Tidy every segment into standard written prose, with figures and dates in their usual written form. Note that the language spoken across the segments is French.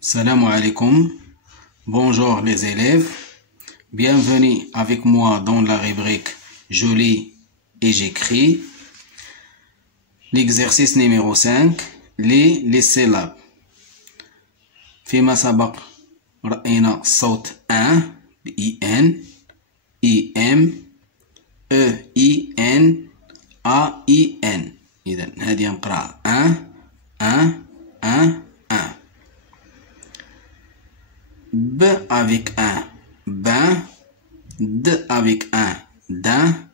Salam alaikum. Bonjour les élèves. Bienvenue avec moi dans la rubrique Je lis et j'écris. L'exercice numéro 5. lis les syllabes. فيما سبق رأينا صوت ان اي ان اي ام او اي ان ا اي ان. اذا هذه نقراها ان. B avec un bain, D avec un d'un,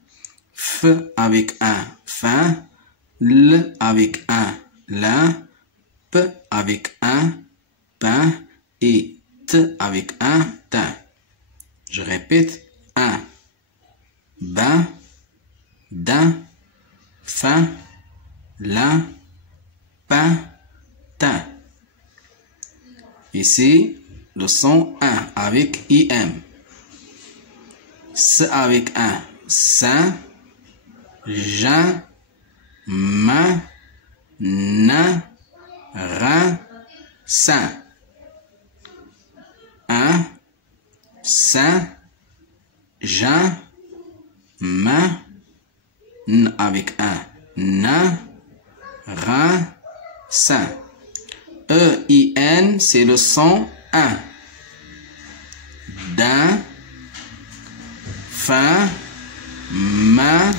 F avec un fin, L avec un lin, P avec un pain et T avec un teint. Je répète, un bain, d'un, fin, lin, pain, teint. Ici, le son 1 avec IM. S avec un sein, jeun, main, nain, rein, sein. Un, sein, jeun, main, n avec un nain, rein, sein. E-I-N, c'est le son 1. D'un, fin, main,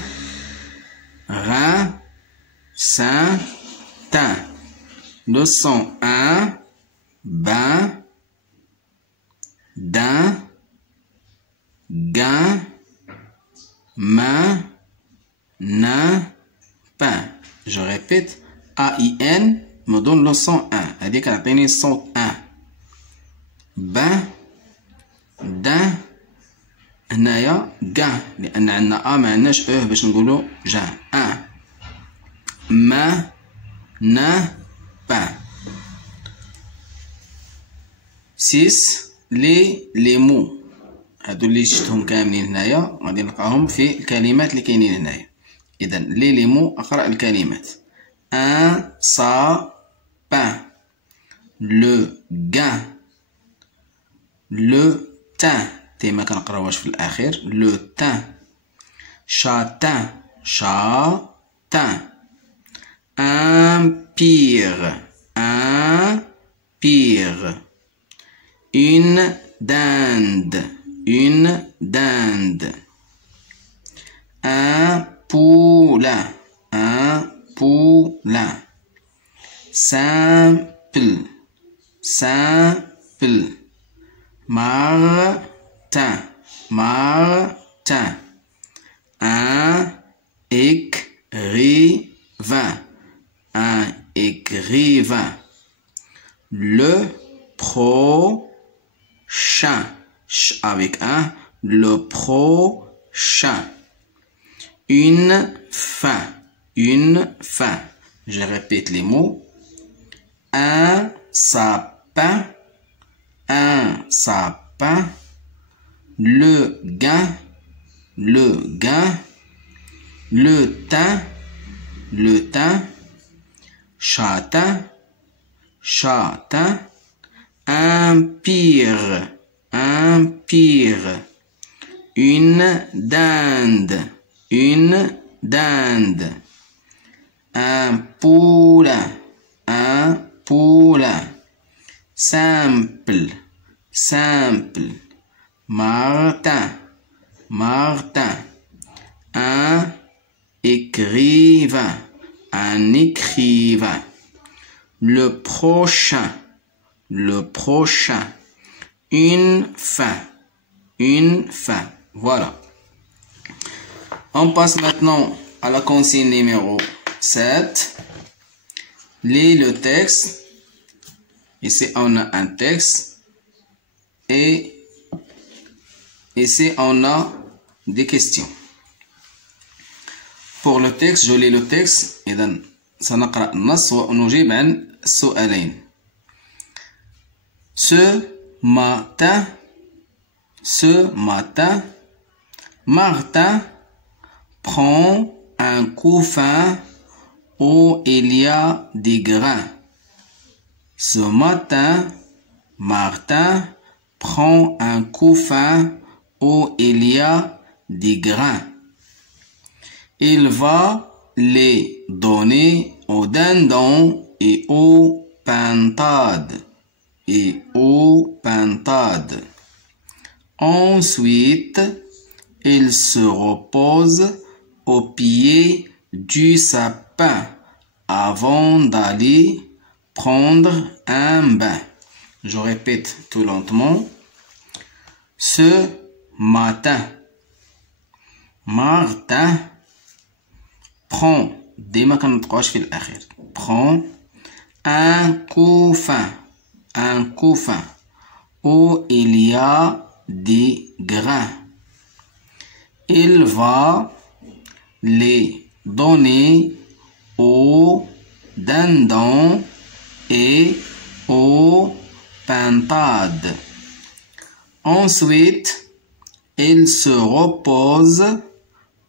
rein, sein, teint. Le son 1, bain, d'un, gain, main, nain, pain. Je répète, A-I-N me donne le son 1. C'est-à-dire qu'elle a tenu le son 1. bain, d'un, هنايا قا لأن عندنا ما عندناش باش نقولوا جا. ما نا با. 6 لي مو هادو اللي شفتهم كاملين هنايا غادي نلقاهم في الكلمات اللي كاينين هنايا. إذا لي مو أقرأ الكلمات. un sapin, le gain, le thym كما كنقراوهاش في الأخير le thym, châtain, châtain, empire, empire, une dinde, un poulain, simple, martin, un écrivain, le prochain, avec un, le prochain, une fin. Je répète les mots. Un sapin, le gain, le thym, châtain, empire, une dinde, un poulain, simple, martin, un écrivain, le prochain, une fin. Voilà. On passe maintenant à la consigne numéro 7. Lis le texte. Ici, on a un texte. Et ici, on a des questions. Pour le texte, je lis le texte. إذن سنقرأ النص ونجيب عن السؤالين. Ce matin, Martin prend un couffin où il y a des grains. Ce matin, Martin prend un couffin où il y a des grains. Il va les donner aux dindons et aux pintades. Ensuite, il se repose au pied du sapin avant d'aller prendre un bain. Je répète tout lentement. Ce matin, Martin prend un couffin où il y a des grains. Il va les donner aux dindons et aux pintades. Ensuite, il se repose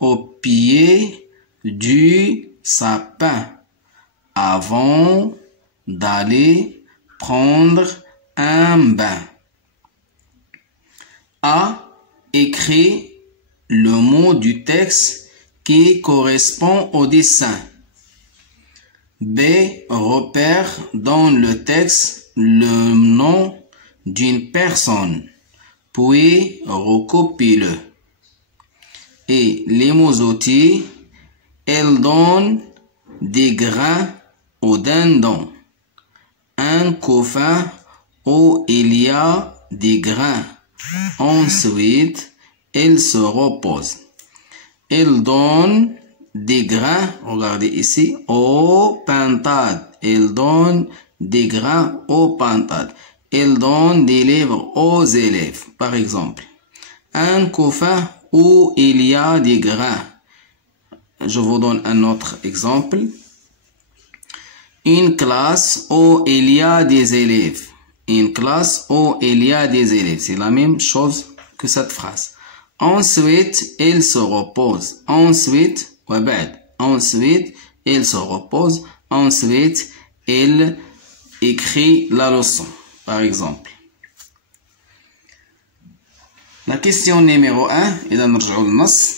au pied du sapin avant d'aller prendre un bain. A écrit le mot du texte qui correspond au dessin. B repère dans le texte le nom d'une personne, puis recopie-le. Et les mots-outils, elle donne des grains aux dindons. Un couffin où il y a des grains. Ensuite, elle se repose. Elle donne des grains, regardez ici, aux pintades. Elle donne des grains aux pintades. Elle donne des livres aux élèves, par exemple. Un couffin où il y a des grains. Je vous donne un autre exemple. Une classe où il y a des élèves. Une classe où il y a des élèves. C'est la même chose que cette phrase. Ensuite, il se repose. Ensuite, il se repose. Ensuite, il écrit la leçon, par exemple. La question numéro 1, إذا نرجعوا للنص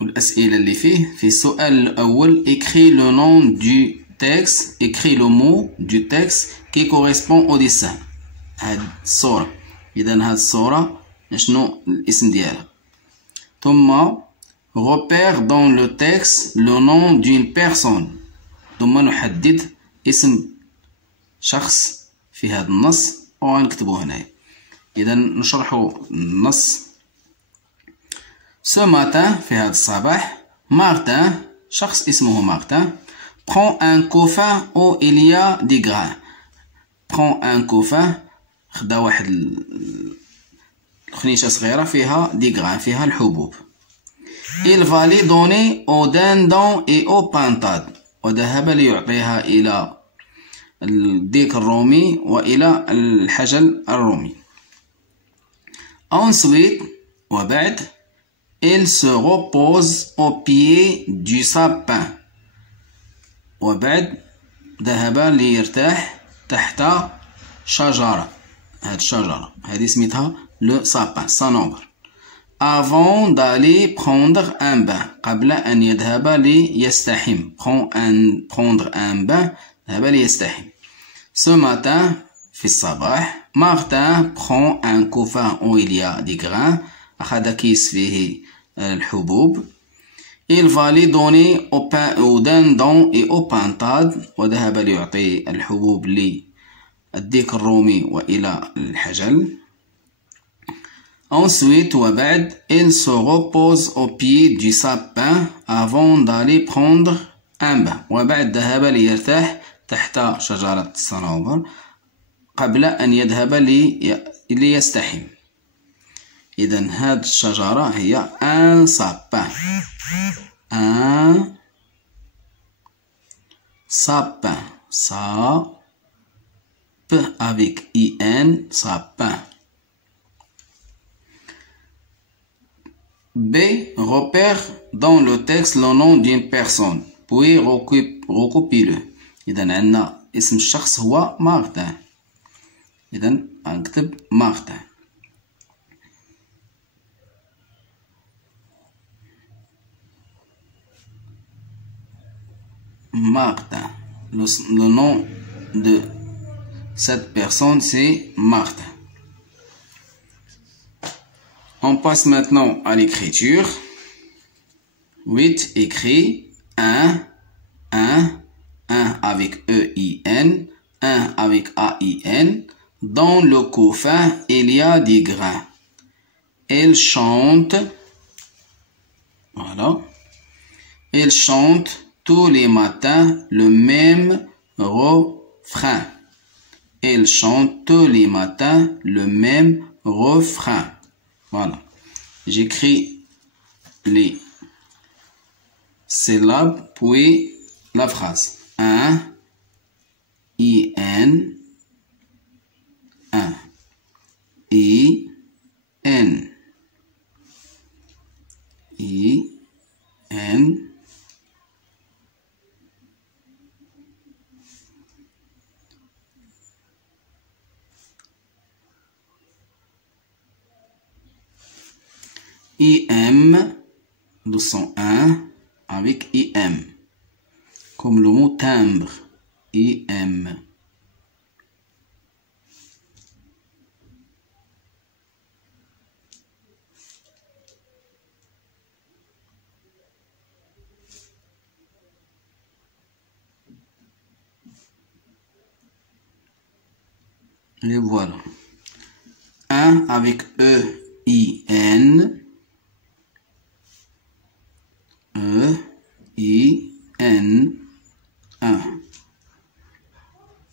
والأسئلة اللي فيه. في السؤال الأول, écris le nom du texte, écris le mot du texte qui correspond au dessin. هاد الصورة. إذا هاد الصورة شنو الاسم ديالها؟ ثم repère dans le texte le nom d'une personne. ثم نحدد اسم شخص في هذا النص وغنكتبوه هنايا. إذا نشرحوا النص. Ce matin, في هذا الصباح, Martin, شخص اسمه Martin, prend un couffin où il y a des grains. Prend un couffin, خدا واحد الخنيشة صغيرة فيها des grains, فيها الحبوب. Il va les donner aux dindons et aux pintades. وذهب ليعطيها إلى الديك الرومي وإلى الحجل الرومي. Ensuite, وبعد, il se repose au pied du sapin. وبعد ذهب ليرتاح تحت شجرة. هاد الشجرة هذه سميتها le sapin, صنوبر. Avant d'aller prendre un bain, قبل أن يذهب ليستحم. prendre un bain, ذهب ليستحم. Ce matin, في الصباح, Martin prend un couffin où il y a des grains. أخذ كيس فيه الحبوب. Il va les donner aux dindons et aux pintades. وذهب ليعطي الحبوب للديك الرومي وإلى الحجل. Ensuite, وبعد, il se repose au pied du sapin avant d'aller prendre un bain. وبعد ذهب ليرتاح تحت شجرة الصنوبر قبل أن يذهب ليستحم. إذن هذه الشجرة هي un sapin. Un sapin. Ça, P avec IN, sapin. B. Repère dans le texte le nom d'une personne. Puis recopie-le. إذن عندنا اسم الشخص هو مارتن. إذا أكتب مارتن. Martin. Le nom de cette personne, c'est Martin. On passe maintenant à l'écriture. 8 écrit 1 avec E-I-N, 1 avec A-I-N. Dans le couffin, il y a des grains. Elle chante. Voilà. Elle chante tous les matins le même refrain. Elle chante tous les matins le même refrain. Voilà. J'écris les syllabes puis la phrase. 1, I-N, 1, I-N, I-N, IM, le son 1 avec IM, comme le mot timbre, IM. Et voilà. 1 avec E-I-N. E-I-N. 1.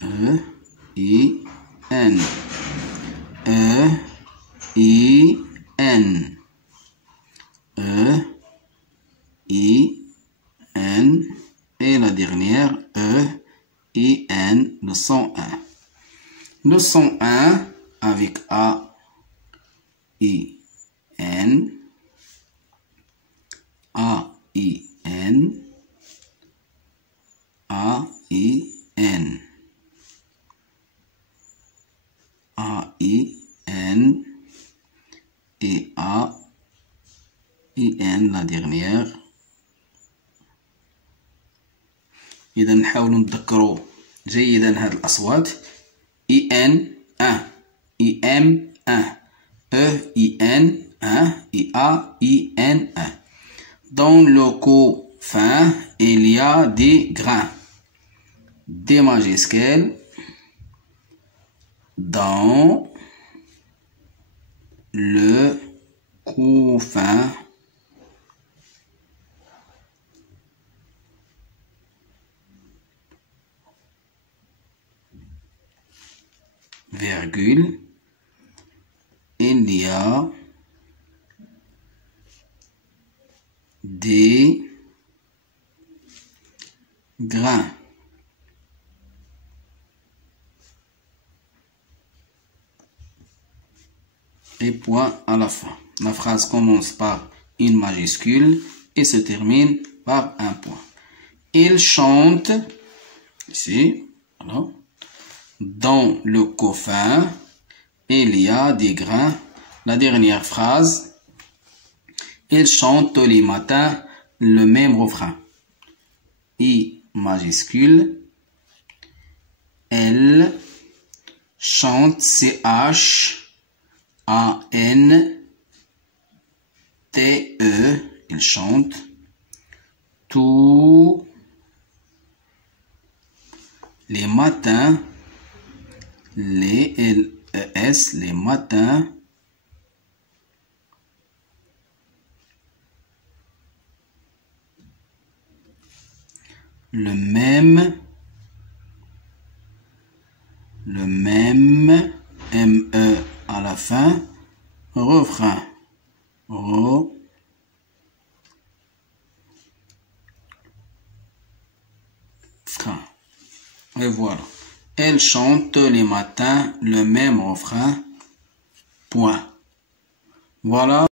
E-I-N. E-I-N. E-I-N. Et la dernière, E-I-N, le son 1. Le son 1 avec A-I-N. A-I-N. A-I-N. A-I-N. Et A-I-N la dernière. إذا نحاول نتذكروا جيدا هذه الأصوات. I-N 1, I-M 1, E-I-N 1 et A-I-N 1. Dans le couffin, il y a des grains. Des majuscules. Dans le couffin, virgule, il y a des grains. Et point à la fin. La phrase commence par une majuscule et se termine par un point. Il chante, ici, voilà. Dans le couffin, il y a des grains. La dernière phrase, il chante tous les matins le même refrain. I majuscule, elle chante, C-H-A-N-T-E, il chante tous les matins, les L-E-S, les matins, le même, M-E à la fin, refrain, refrain. Et voilà. Elle chante tous les matins le même refrain. Point. Voilà.